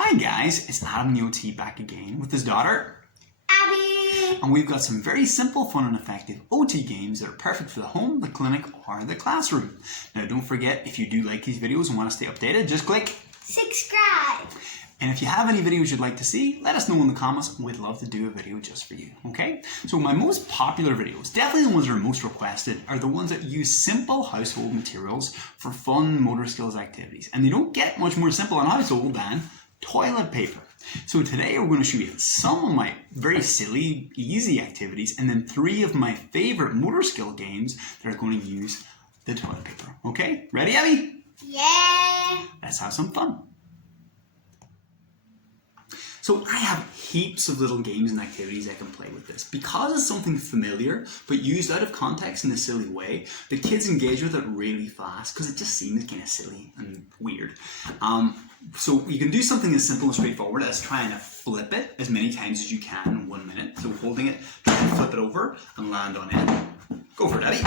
Hi guys, it's Adam the OT back again with his daughter, Abby! And we've got some very simple, fun and effective OT games that are perfect for the home, the clinic or the classroom. Now don't forget, if you do like these videos and want to stay updated, just click subscribe. And if you have any videos you'd like to see, let us know in the comments. We'd love to do a video just for you, okay? So my most popular videos, definitely the ones that are most requested, are the ones that use simple household materials for fun motor skills activities. And they don't get much more simple in household than toilet paper. So today we're going to show you some of my very silly, easy activities, and then 3 of my favorite motor skill games that are going to use the toilet paper. Okay, ready, Abby? Yeah! Let's have some fun. So I have heaps of little games and activities I can play with this. Because it's something familiar, but used out of context in a silly way, the kids engage with it really fast because it just seems kind of silly and weird. So you can do something as simple and straightforward as trying to flip it as many times as you can in 1 minute. So holding it, try and flip it over and land on it. Go for it, Abby.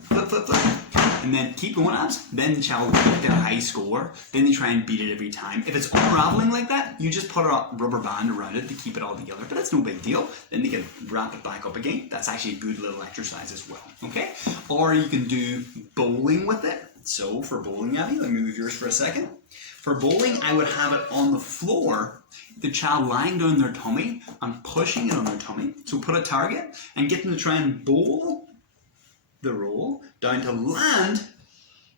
Flip, flip, flip. And then keep going, abs. Then the child will get their high score. Then they try and beat it every time. If it's unraveling like that, you just put a rubber band around it to keep it all together. But that's no big deal. Then they can wrap it back up again. That's actually a good little exercise as well. Okay? Or you can do bowling with it. So for bowling, Abby, let me move yours for a second. For bowling, I would have it on the floor, the child lying down their tummy and pushing it on their tummy. So put a target and get them to try and bowl the roll down to land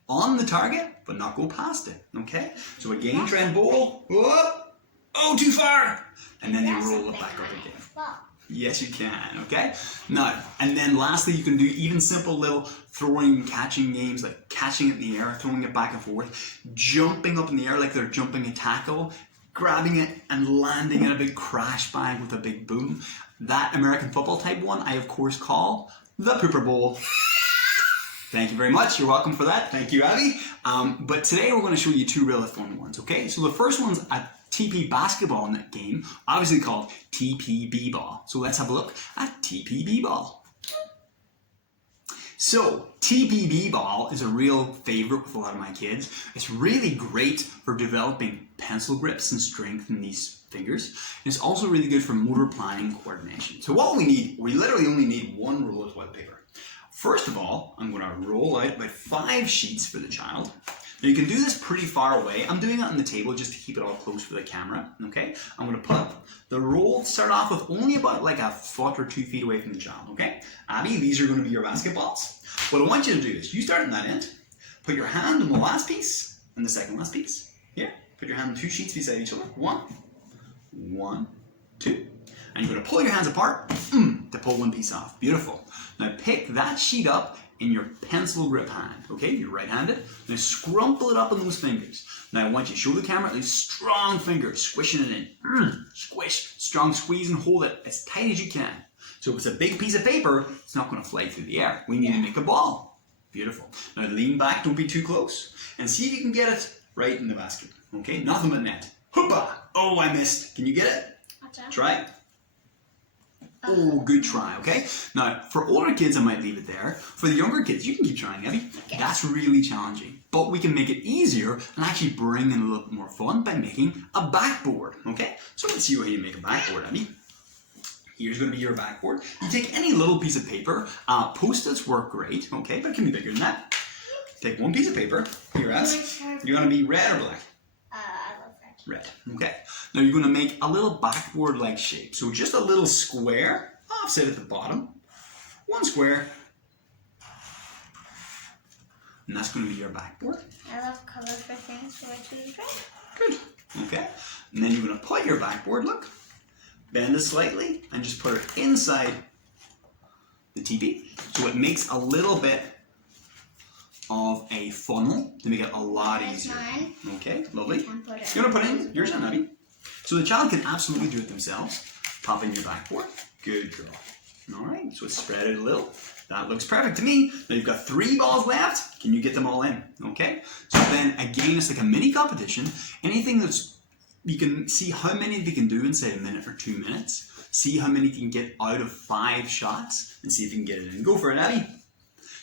on the target, but not go past it. Okay? So again, try and bowl. Whoa! Oh, too far! And then you roll it back up again. Yes, you can. Okay? Now, and then lastly, you can do even simple little throwing and catching games, like catching it in the air, throwing it back and forth, jumping up in the air like they're jumping a tackle, grabbing it and landing in a big crash bag with a big boom. That American football type one, I of course call the pooper bowl. Thank you very much. You're welcome for that. Thank you, Abby. But today we're going to show you 2 really fun ones, okay? So the first one's a TP basketball game, obviously called TP-BBall. So let's have a look at TP-BBall. So TP-BBall is a real favorite with a lot of my kids. It's really great for developing pencil grips and strength in these fingers. And it's also really good for motor planning and coordination. So what we literally only need 1 roll of toilet paper. First of all, I'm going to roll out about 5 sheets for the child. Now you can do this pretty far away. I'm doing it on the table just to keep it all close for the camera. Okay? I'm going to put the roll, start off with only about like a foot or 2 feet away from the child. Okay? Abby, these are going to be your basketballs. What I want you to do is, you start on that end, put your hand on the last piece and the second last piece. Here, put your hand on 2 sheets beside each other. 1, 2. And you're going to pull your hands apart to pull 1 piece off. Beautiful. Now pick that sheet up in your pencil grip hand. Okay, you're right-handed. Now scrumple it up in those fingers. Now I want you to show the camera these strong fingers, squishing it in. Squish, strong squeeze and hold it as tight as you can. So if it's a big piece of paper, it's not going to fly through the air. We need to make a ball. Beautiful. Now lean back, don't be too close. And see if you can get it right in the basket. Okay, nothing but net. Hoopa! Oh, I missed. Can you get it? Try. Oh, good try, okay? Now, for older kids, I might leave it there. For the younger kids, you can keep trying, Abby. Okay. That's really challenging. But we can make it easier and actually bring in a little bit more fun by making a backboard, okay? So let's see how you make a backboard, Abby. Here's going to be your backboard. You take any little piece of paper. Post-its work great, okay? But it can be bigger than that. Take 1 piece of paper. Here, Abs. You're going to be red or black? Red. Okay. Now you're going to make a little backboard-like shape. So just a little square, offset at the bottom. 1 square. And that's going to be your backboard. I love colors for things so I choose red. Good. Okay. And then you're going to put your backboard, look, bend it slightly, and just put it inside the TP. So it makes a little bit of a funnel to make it a lot easier. Okay, lovely. You're going to put in yours in, Abby. So the child can absolutely do it themselves. Pop in your backboard. Good girl. Alright, so it's spread it a little. That looks perfect to me. Now you've got 3 balls left. Can you get them all in? Okay, so then again, it's like a mini competition. Anything that's, you can see how many they can do inside a minute or 2 minutes. See how many you can get out of 5 shots and see if you can get it in. Go for it, Abby.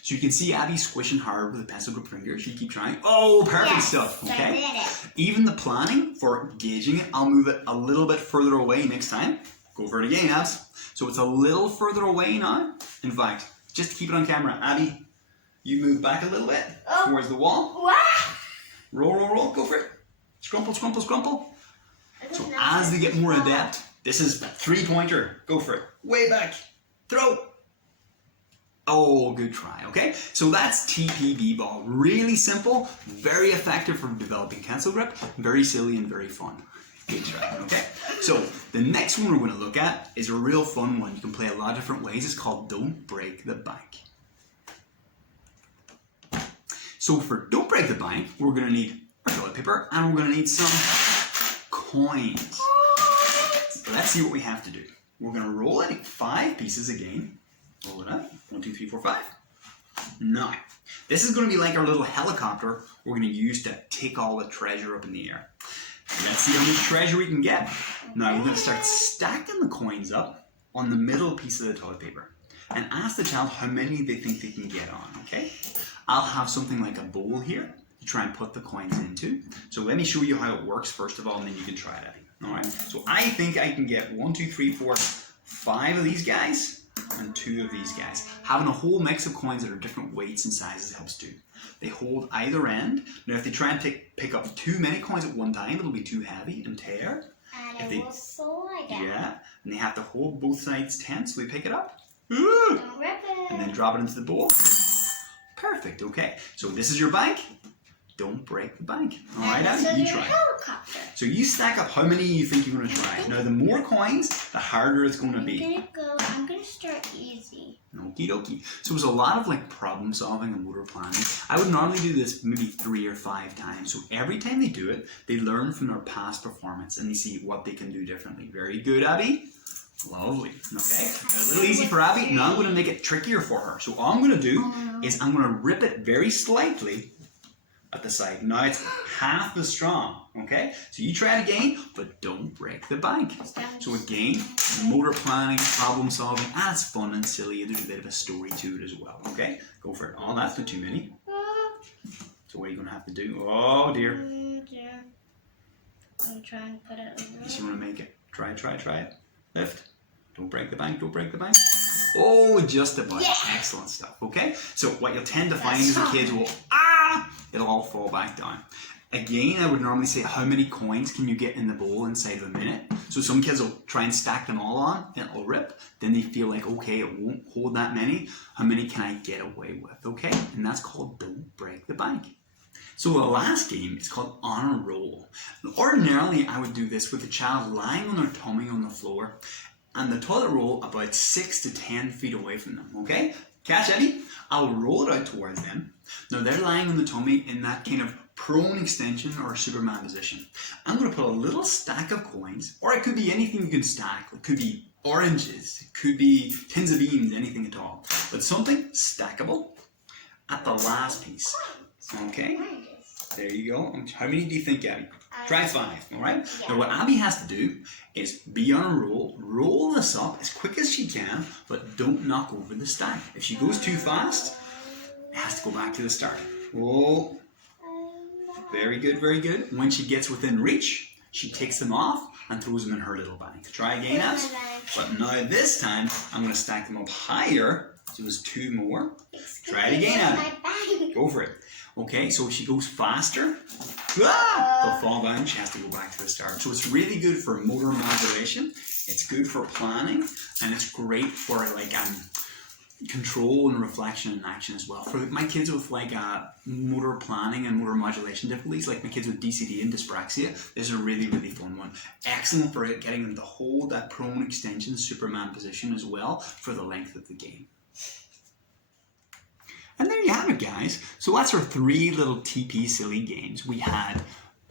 So you can see Abby squishing hard with the pencil grip fingers. You keep trying. Oh, perfect Yes, stuff. I Okay. did it. Even the planning for gauging it, I'll move it a little bit further away next time. Go for it again, Abs. So it's a little further away now. In fact, just to keep it on camera, Abby, you move back a little bit towards the wall. What? Roll, roll, roll. Go for it. Scrumple, scrumple, scrumple. So as they get more adept, this is a 3-pointer. Go for it. Way back. Throw. Oh, good try. Okay, so that's TP-BBall. Really simple, very effective for developing pencil grip, very silly and very fun. Good try. Okay, so the next one we're going to look at is a real fun one. You can play a lot of different ways. It's called Don't Break the Bank. So for Don't Break the Bank, we're going to need our toilet paper and we're going to need some coins. Let's see what we have to do. We're going to roll it in 5 pieces again. Roll it up. 1, 2, 3, 4, 5. Now, this is going to be like our little helicopter we're going to use to take all the treasure up in the air. Let's see how much treasure we can get. Now, we're going to start stacking the coins up on the middle piece of the toilet paper and ask the child how many they think they can get on, okay? I'll have something like a bowl here to try and put the coins into. So let me show you how it works first of all, and then you can try it, Abby. All right, so I think I can get 1, 2, 3, 4, 5 of these guys and 2 of these guys. Having a whole mix of coins that are different weights and sizes helps too. They hold either end. Now if they try and pick up too many coins at one time, it'll be too heavy and tear. And it will slide down. Yeah, and they have to hold both sides tense so they pick it up. Don't rip it. And then drop it into the bowl. Perfect, okay. So this is your bank. Don't break the bank. All right, Abby, you try. Helicopter. So you stack up how many you think you're going to try. Now, the more coins, the harder it's going to be. I'm gonna start easy. Okie dokie. So there's a lot of like problem solving and motor planning. I would normally do this maybe 3 or 5 times. So every time they do it, they learn from their past performance and they see what they can do differently. Very good, Abby. Lovely. Okay. A little easy for Abby. Now I'm going to make it trickier for her. So all I'm going to do is I'm going to rip it very slightly at the side. Now it's half as strong, okay? So you try it again, but don't break the bank. So again, motor planning, problem solving, and it's fun and silly. There's a bit of a story to it as well, okay? Go for it. Oh, that's not too many. So what are you going to have to do? Oh, dear. I'm trying to put it over. Just want to make it. Try it. Lift. Don't break the bank, don't break the bank. Oh, just about. Yeah. Excellent stuff, okay? So what you'll tend to find is the kids will, it'll all fall back down. Again, I would normally say how many coins can you get in the bowl inside of a minute? So some kids will try and stack them all on, and it'll rip. Then they feel like, okay, it won't hold that many. How many can I get away with, okay? And that's called Don't Break the Bank. So the last game is called On a Roll. Ordinarily, I would do this with the child lying on their tummy on the floor and the toilet roll about 6 to 10 feet away from them, okay? Catch, Eddie? I'll roll it out towards them. Now they're lying on the tummy in that kind of prone extension or Superman position. I'm going to put a little stack of coins, or it could be anything you can stack. It could be oranges, it could be tins of beans, anything at all. But something stackable at the last piece. Okay? There you go. How many do you think, Abby? Try 5, all right? Yeah. Now what Abby has to do is be on a roll this up as quick as she can, but don't knock over the stack. If she goes too fast, it has to go back to the start. Whoa. Very good, very good. When she gets within reach, she takes them off and throws them in her little bank. Try again, Abs. But now this time, I'm going to stack them up higher. So there's 2 more. Try it again, Abby. Go for it. Okay, so if she goes faster, they'll fall down. She has to go back to the start. So it's really good for motor modulation. It's good for planning, and it's great for like control and reflection and action as well. For my kids with like motor planning and motor modulation difficulties, like my kids with DCD and dyspraxia, this is a really, really fun one. Excellent for getting them to hold that prone extension Superman position as well for the length of the game. And there you have it, guys. So that's our 3 little TP silly games. We had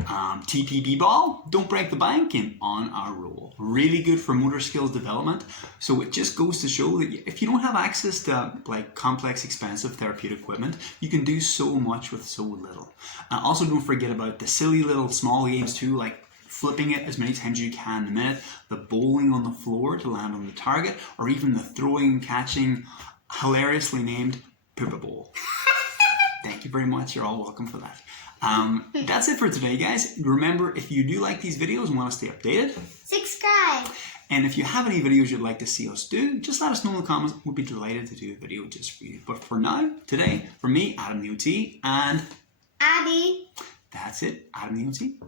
TP-BBall, Don't Break the Bank, and On a Roll. Really good for motor skills development. So it just goes to show that if you don't have access to like complex, expensive therapeutic equipment, you can do so much with so little. Also, don't forget about the silly little small games too, like flipping it as many times as you can in a minute, the bowling on the floor to land on the target, or even the throwing, catching, hilariously named TP-BBall. Thank you very much. You're all welcome for that. That's it for today, guys. Remember, if you do like these videos and want to stay updated, subscribe. And if you have any videos you'd like to see us do, just let us know in the comments. We'll be delighted to do a video just for you. But for now, today, from me, Adam the OT, and Abby. that's it, Adam the OT.